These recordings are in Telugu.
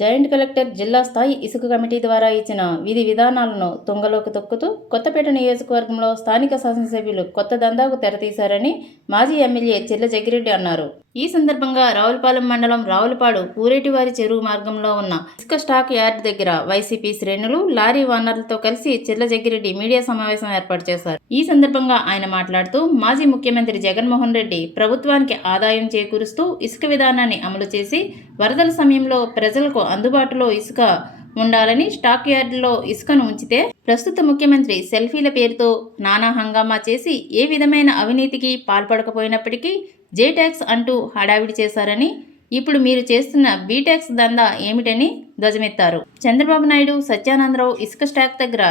జాయింట్ కలెక్టర్ జిల్లా స్థాయి ఇసుక కమిటీ ద్వారా ఇచ్చిన విధి విధానాలను తుంగలోకి తొక్కుతూ కొత్తపేట నియోజకవర్గంలో స్థానిక శాసనసభ్యులు కొత్త దందాకు తెరతీశారని మాజీ ఎమ్మెల్యే చిల్ల జగ్గిరెడ్డి అన్నారు. ఈ సందర్భంగా రావులపాలెం మండలం రావులపాడు పూరేటివారి చెరువు మార్గంలో ఉన్న ఇసుక స్టాక్ యార్డ్ దగ్గర వైసీపీ శ్రేణులు లారీ ఓనర్లతో కలిసి చిల్ల జగ్గిరెడ్డి మీడియా సమావేశం ఏర్పాటు చేశారు. ఈ సందర్భంగా ఆయన మాట్లాడుతూ మాజీ ముఖ్యమంత్రి జగన్మోహన్ రెడ్డి ప్రభుత్వానికి ఆదాయం చేకూరుస్తూ ఇసుక విధానాన్ని అమలు చేసి వరదల సమయంలో ప్రజలకు అందుబాటులో ఇసుక ఉండాలని స్టాక్ యార్డులో ఇసుకను ఉంచితే ప్రస్తుత ముఖ్యమంత్రి సెల్ఫీల పేరుతో నానా హంగామా చేసి ఏ విధమైన అవినీతికి పాల్పడకపోయినప్పటికీ జే ట్యాక్స్ అంటూ హడావిడి చేశారని ఇప్పుడు మీరు చేస్తున్న బీటాక్స్ దందా ఏమిటని ధ్వజమెత్తారు. చంద్రబాబు నాయుడు సత్యానందరావు ఇసుక స్టాక్ దగ్గర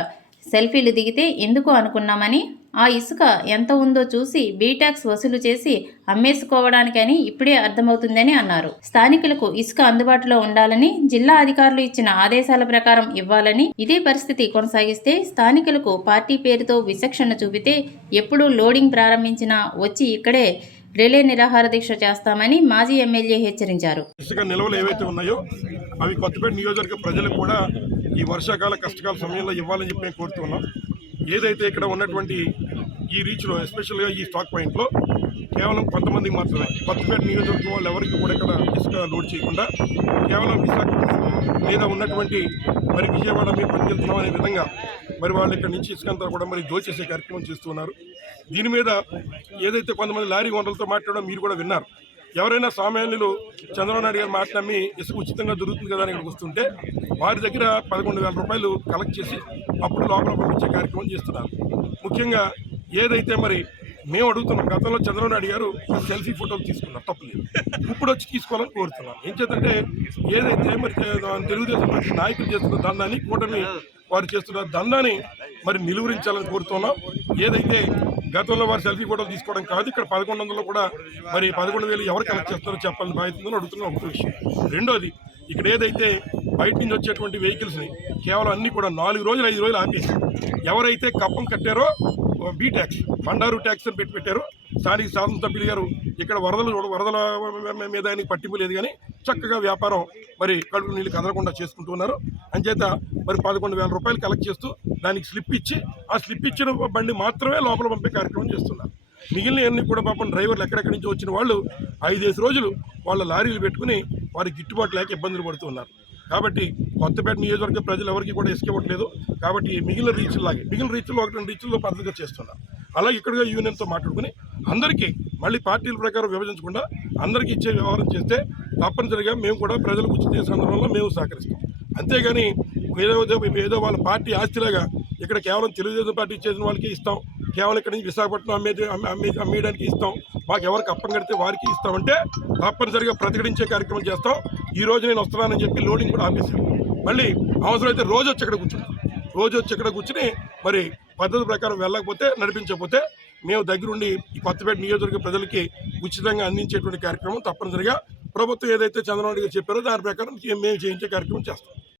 సెల్ఫీలు దిగితే ఎందుకు అనుకున్నామని ఆ ఇసుక ఎంత ఉందో చూసి బీటాక్స్ వసూలు చేసి అమ్మేసుకోవడానికని ఇప్పుడే అర్థమవుతుందని అన్నారు. స్థానికులకు ఇసుక అందుబాటులో ఉండాలని జిల్లా అధికారులు ఇచ్చిన ఆదేశాల ప్రకారం ఇవ్వాలని ఇదే పరిస్థితి కొనసాగిస్తే స్థానికులకు పార్టీ పేరుతో విచక్షణ చూపితే ఎప్పుడు లోడింగ్ ప్రారంభించినా వచ్చి ఇక్కడే రిలే నిరాహార దీక్ష చేస్తామని మాజీ ఎమ్మెల్యే హెచ్చరించారు. ఇసుక నిల్వలు ఏవైతే ఉన్నాయో అవి కొత్తపేట నియోజకవర్గ ప్రజలకు కూడా ఈ వర్షాకాల కష్టకాల సమయంలో ఇవ్వాలని చెప్పి కోరుతున్నాం. ఏదైతే ఇక్కడ ఉన్నటువంటి ఈ రీచ్లో ఎస్పెషల్గా ఈ స్టాక్ పాయింట్లో కేవలం కొంతమందికి మాత్రమే. కొత్తపేట నియోజకవర్గం వాళ్ళు ఎవరికి కూడా ఇక్కడ ఇసుక లోడ్ చేయకుండా కేవలం విశాఖపట్నం లేదా ఉన్నటువంటి మరి విజయవాడ మేము పనిచేస్తున్నాం అనే విధంగా మరి వాళ్ళు ఇక్కడ నుంచి ఇసుక అంతా కూడా మరి దోచేసే కార్యక్రమం చేస్తున్నారు. దీని మీద ఏదైతే కొంతమంది లారీ ఓనర్లతో మాట్లాడడం మీరు కూడా విన్నారు. ఎవరైనా సామాన్యులు చంద్రబాబు నాయుడు గారు మాట ఇసుక ఉచితంగా దొరుకుతుంది కదా అని ఇక్కడికి వస్తుంటే వారి దగ్గర పదకొండు వేల రూపాయలు కలెక్ట్ చేసి అప్పుడు లోపల పంపించే కార్యక్రమం చేస్తున్నారు. ముఖ్యంగా ఏదైతే మరి మేము అడుగుతున్నాం గతంలో చంద్రబాబు నాయుడు గారు సెల్ఫీ ఫోటోలు తీసుకున్నారు తప్పలేదు. ఇప్పుడు వచ్చి తీసుకోవాలని కోరుతున్నాం. ఏం చేద్దంటే ఏదైతే మరి తెలుగుదేశం పార్టీ నాయకులు చేస్తున్న దందాన్ని కూటమి వారు చేస్తున్న దందాన్ని మరి నిలువరించాలని కోరుతున్నాం. ఏదైతే గతంలో వారు సెల్ఫీ ఫోటోలు తీసుకోవడం కాదు ఇక్కడ పదకొండు వందలు కూడా మరి పదకొండు వేలు ఎవరు కలెక్ట్ చేస్తారో చెప్పాలని బాధ్యత అడుగుతున్న ఒక విషయం. రెండోది ఇక్కడ ఏదైతే బయట నుంచి వచ్చేటువంటి వెహికల్స్ని కేవలం అన్ని కూడా నాలుగు రోజులు ఐదు రోజులు ఆపేసి ఎవరైతే కప్పం కట్టారో బీ ట్యాక్స్ బండారు ట్యాక్స్ అని పెట్టి పెట్టారు స్థానిక శాసనసభ్యులు గారు ఇక్కడ వరదలు వరదల మీద ఆయనకి పట్టింపు లేదు కానీ చక్కగా వ్యాపారం మరి కడుపు నీళ్ళు కదలకుండా చేసుకుంటున్నారు అంచేత మరి పదకొండు వేల రూపాయలు కలెక్ట్ చేస్తూ దానికి స్లిప్ ఇచ్చి ఆ స్లిప్ ఇచ్చిన బండి మాత్రమే లోపల పంపే కార్యక్రమం చేస్తున్నారు. మిగిలిన అన్ని కూడా పాపం డ్రైవర్లు ఎక్కడెక్కడి నుంచి వచ్చిన వాళ్ళు ఐదేసి రోజులు వాళ్ళ లారీలు పెట్టుకుని వారికి గిట్టుబాటు లేక ఇబ్బందులు పడుతున్నారు. కాబట్టి కొత్తపేట నియోజకవర్గ ప్రజలు ఎవరికి కూడా ఇసుక ఇవ్వట్లేదు కాబట్టి మిగిలిన రీచ్లాగే మిగిలిన రీచ్ల్లో ఒకటి రీచ్లో రీచ్ల్లో పద్ధతిగా చేస్తున్నారు. అలాగే ఇక్కడగా యూనియన్తో మాట్లాడుకుని అందరికీ మళ్ళీ పార్టీల ప్రకారం విభజించకుండా అందరికీ ఇచ్చే వ్యవహారం చేస్తే తప్పనిసరిగా మేము కూడా ప్రజలకు ఉచిత చేసే సందర్భంలో మేము సహకరిస్తాం. అంతేగాని ఏదో వాళ్ళ పార్టీ ఆస్తిలాగా ఇక్కడ కేవలం తెలుగుదేశం పార్టీ చేసిన వాళ్ళకి ఇస్తాం. కేవలం ఇక్కడ నుంచి విశాఖపట్నం అమ్మేది అమ్మే అమ్మేయడానికి ఇస్తాం. మాకు ఎవరికి అప్పం కడితే వారికి ఇస్తామంటే తప్పనిసరిగా ప్రతిఘటించే కార్యక్రమం చేస్తాం. ఈ రోజు నేను వస్తున్నానని చెప్పి లోడింగ్ కూడా ఆపేశాను మళ్ళీ అవసరమైతే రోజు వచ్చి ఇక్కడ కూర్చుంటాం. రోజు వచ్చి ఇక్కడ కూర్చుని మరి పద్ధతి ప్రకారం వెళ్ళకపోతే నడిపించకపోతే మేము దగ్గరుండి ఈ కొత్తపేట నియోజకవర్గ ప్రజలకి ఉచితంగా అందించేటువంటి కార్యక్రమం తప్పనిసరిగా ప్రభుత్వం ఏదైతే చంద్రబాబు గారు చెప్పారో దాని ప్రకారం మేము చేయించే కార్యక్రమం చేస్తాం.